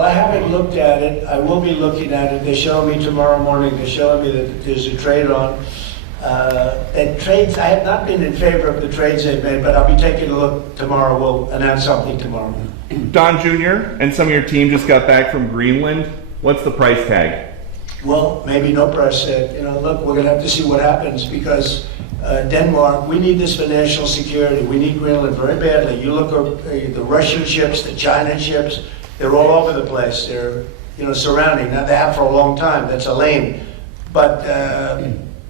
Well, I haven't looked at it. I will be looking at it. They're showing me tomorrow morning. They're showing me that there's a trade on. And trades, I have not been in favor of the trades they've made, but I'll be taking a look tomorrow. We'll announce something tomorrow. Don Jr. and some of your team just got back from Greenland. What's the price tag? Well, maybe no price tag. You know, look, we're going to have to see what happens because Denmark, we need this for national security. We need Greenland very badly. You look at the Russian ships, the China ships, they're all over the place. They're, you know, surrounding. Now, they have for a long time. That's a lane. But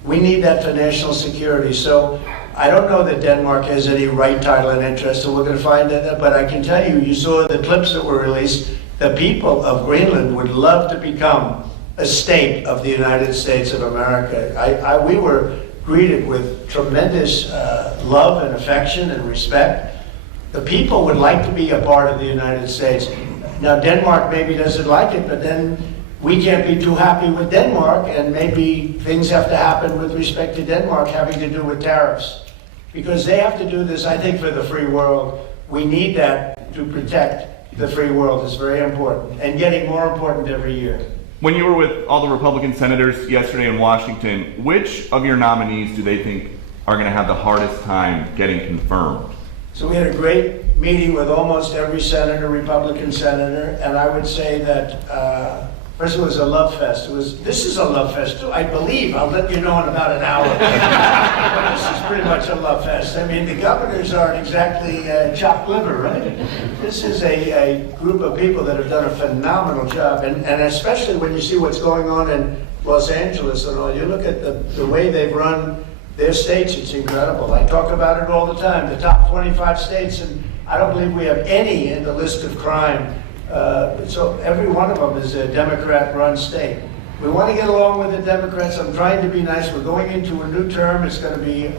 we need that for national security. So I don't know that Denmark has any right, title, and interest, so we're going to find that. But I can tell you, you saw the clips that were released. The people of Greenland would love to become a state of the United States of America. We were greeted with tremendous love and affection and respect. The people would like to be a part of the United States. Now, Denmark maybe doesn't like it, but then we can't be too happy with Denmark, and maybe things have to happen with respect to Denmark having to do with tariffs. Because they have to do this, I think, for the free world. We need that to protect the free world. It's very important, and getting more important every year. When you were with all the Republican senators yesterday in Washington, which of your nominees do they think are going to have the hardest time getting confirmed? So we had a great meeting with almost every senator, Republican senator, and I would say that first it was a love fest. This is a love fest too, I believe. I'll let you know in about an hour. But this is pretty much a love fest. I mean, the governors aren't exactly chopped liver, right? This is a group of people that have done a phenomenal job, and especially when you see what's going on in Los Angeles and all. You look at the way they've run their states, it's incredible. I talk about it all the time, the top 25 states, and I don't believe we have any in the list of crime. So every one of them is a Democrat-run state. We want to get along with the Democrats. I'm trying to be nice. We're going into a new term. It's going to be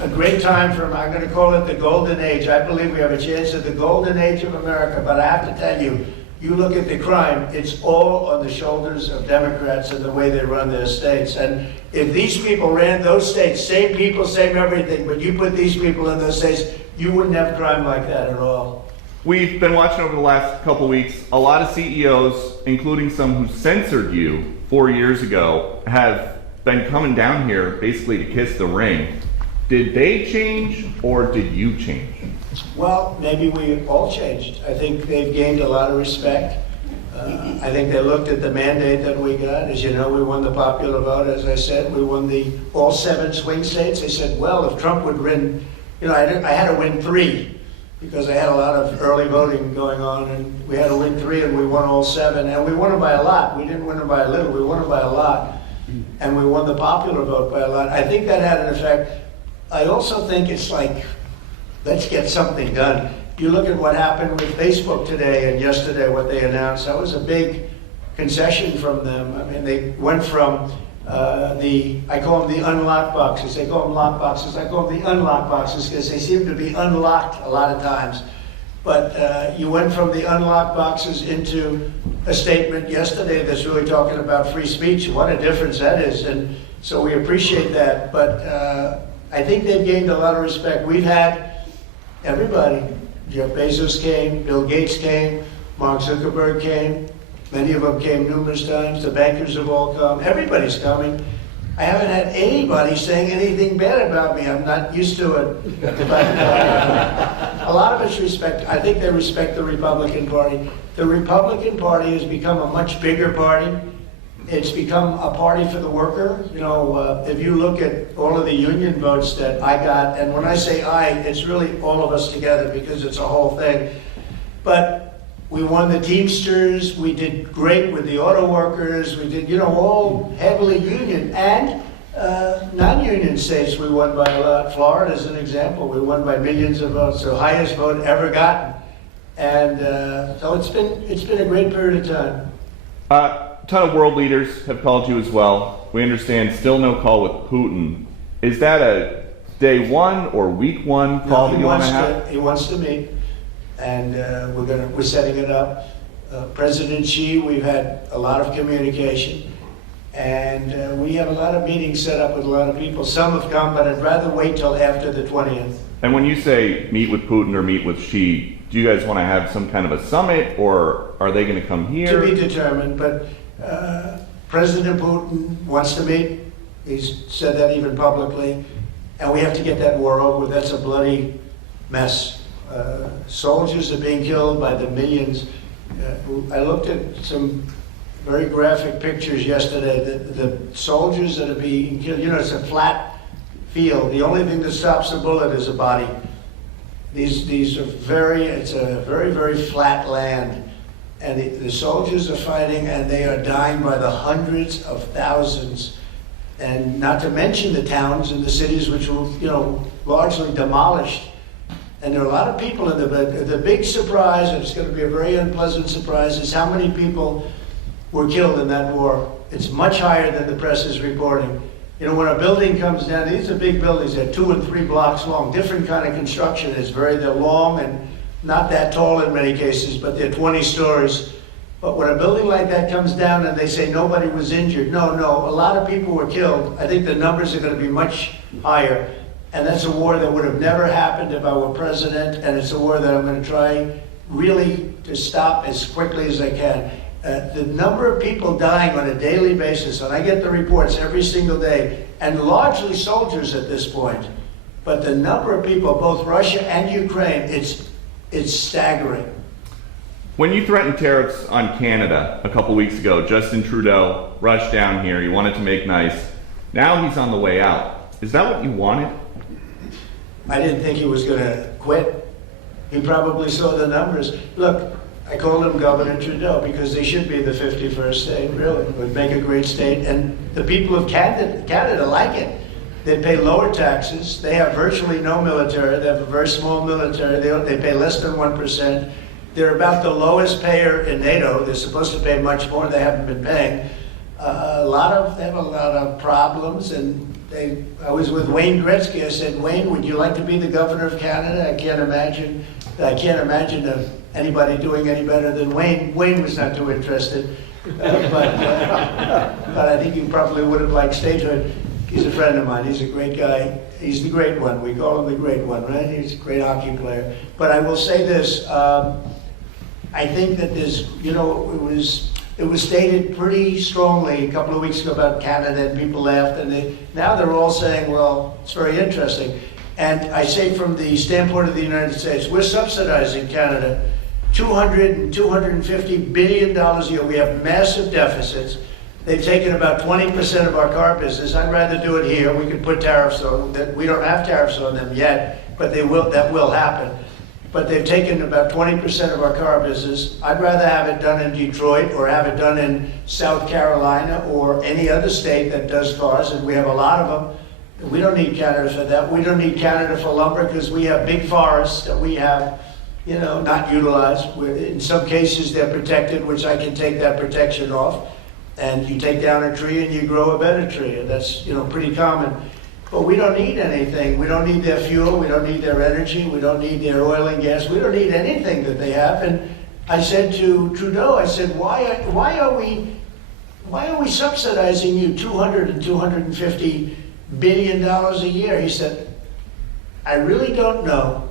a great time for, I'm going to call it the golden age. I believe we have a chance at the golden age of America, but I have to tell you, you look at the crime, it's all on the shoulders of Democrats and the way they run their states. And if these people ran those states, same people, same everything, but you put these people in those states, you wouldn't have crime like that at all. We've been watching over the last couple weeks, a lot of CEOs, including some who censored you 4 years ago, have been coming down here basically to kiss the ring. Did they change or did you change? Well, maybe we all changed. I think they've gained a lot of respect. I think they looked at the mandate that we got. As you know, we won the popular vote, as I said. We won all 7 swing states. They said, well, if Trump would win, you know, I had to win 3. Because I had a lot of early voting going on, and we had to win 3, and we won all 7, and we won them by a lot. We didn't win them by a little, we won them by a lot, and we won the popular vote by a lot. I think that had an effect. I also think it's like, let's get something done. You look at what happened with Facebook today and yesterday, what they announced, that was a big concession from them. I mean, they went from I call them the unlocked boxes. They call them lock boxes. I call them the unlocked boxes because they seem to be unlocked a lot of times. But you went from the unlocked boxes into a statement yesterday that's really talking about free speech. What a difference that is. And so we appreciate that. But I think they've gained a lot of respect. We've had everybody. Jeff Bezos came, Bill Gates came, Mark Zuckerberg came. Many of them came numerous times. The bankers have all come. Everybody's coming. I haven't had anybody saying anything bad about me. I'm not used to it. But a lot of us respect, I think they respect the Republican Party. The Republican Party has become a much bigger party. It's become a party for the worker. You know, if you look at all of the union votes that I got, and when I say I, it's really all of us together because it's a whole thing. But we won the Teamsters, we did great with the auto workers, we did, you know, all heavily union, and non-union states we won by a lot. Florida is an example, we won by millions of votes, the highest vote ever gotten. And so it's been a great period of time. A ton of world leaders have called you as well. We understand still no call with Putin. Is that a day 1 or week 1 call that you want to have? He wants to meet. And we're setting it up. President Xi, we've had a lot of communication, and we have a lot of meetings set up with a lot of people. Some have come, but I'd rather wait till after the 20th. And when you say meet with Putin or meet with Xi, do you guys want to have some kind of a summit, or are they going to come here? To be determined, but President Putin wants to meet. He's said that even publicly. And we have to get that war over with. That's a bloody mess. Soldiers are being killed by the millions. I looked at some very graphic pictures yesterday. The soldiers that are being killed, it's a flat field. The only thing that stops the bullet is a body. These are it's a very, very flat land. And the soldiers are fighting, and they are dying by the hundreds of thousands. And not to mention the towns and the cities which were, largely demolished. And there are a lot of people in the big surprise, and it's going to be a very unpleasant surprise, is how many people were killed in that war. It's much higher than the press is reporting. When a building comes down, these are big buildings, they're 2 and 3 blocks long, different kind of construction. They're long and not that tall in many cases, but they're 20 stories. But when a building like that comes down and they say nobody was injured, no, a lot of people were killed. I think the numbers are going to be much higher. And that's a war that would have never happened if I were president, and it's a war that I'm going to try really to stop as quickly as I can. The number of people dying on a daily basis, and I get the reports every single day, and largely soldiers at this point, but the number of people, both Russia and Ukraine, it's staggering. When you threatened tariffs on Canada a couple weeks ago, Justin Trudeau rushed down here. He wanted to make nice. Now he's on the way out. Is that what you wanted? I didn't think he was going to quit. He probably saw the numbers. Look, I called him Governor Trudeau because they should be the 51st state, really. It would make a great state. And the people of Canada like it. They pay lower taxes. They have virtually no military. They have a very small military. They pay less than 1%. They're about the lowest payer in NATO. They're supposed to pay much more. They haven't been paying. They have a lot of problems. And I was with Wayne Gretzky. I said, Wayne, would you like to be the governor of Canada? I can't imagine anybody doing any better than Wayne. Wayne was not too interested. But I think you probably would have liked statehood. He's a friend of mine. He's a great guy. He's the great one. We call him the great one, right? He's a great hockey player. But I will say this. I think that it was stated pretty strongly a couple of weeks ago about Canada, and people laughed, and now they're all saying, well, it's very interesting. And I say from the standpoint of the United States, we're subsidizing Canada $200 and $250 billion a year. We have massive deficits. They've taken about 20% of our car business. I'd rather do it here. We could put tariffs on that. We don't have tariffs on them yet, but that will happen. But they've taken about 20% of our car business. I'd rather have it done in Detroit or have it done in South Carolina or any other state that does cars, and we have a lot of them. We don't need Canada for that. We don't need Canada for lumber because we have big forests that we have, not utilized. In some cases, they're protected, which I can take that protection off. And you take down a tree and you grow a better tree, and that's pretty common. But we don't need anything. We don't need their fuel. We don't need their energy. We don't need their oil and gas. We don't need anything that they have. And I said to Trudeau, I said, why are we subsidizing you $200 and $250 billion a year? He said, I really don't know.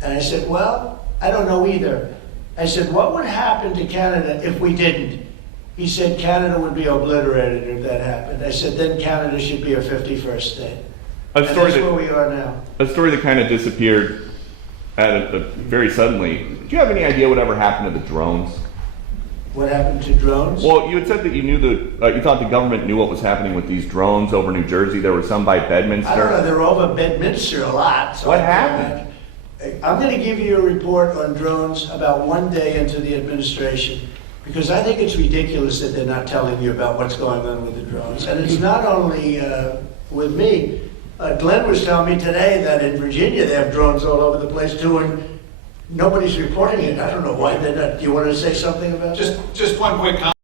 And I said, well, I don't know either. I said, what would happen to Canada if we didn't? He said Canada would be obliterated if that happened. I said, then Canada should be a 51st state. That's where we are now. A story that kind of disappeared very suddenly. Do you have any idea whatever happened to the drones? What happened to drones? Well, you had said that you thought the government knew what was happening with these drones over New Jersey. There were some by Bedminster. I don't know. They're over Bedminster a lot. So what happened? I'm going to give you a report on drones about one day into the administration, because I think it's ridiculous that they're not telling you about what's going on with the drones. And it's not only with me. Glenn was telling me today that in Virginia they have drones all over the place too, and nobody's reporting it. I don't know why they're not. Do you want to say something about that? Just one quick comment.